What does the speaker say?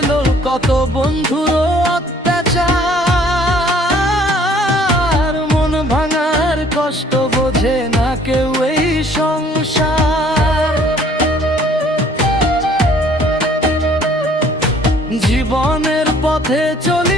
Soil কত বন্ধুর অত্যাচার। মন ভাঙার কষ্ট বোঝে না কেউ এই সংসার। জীবনের পথে চলে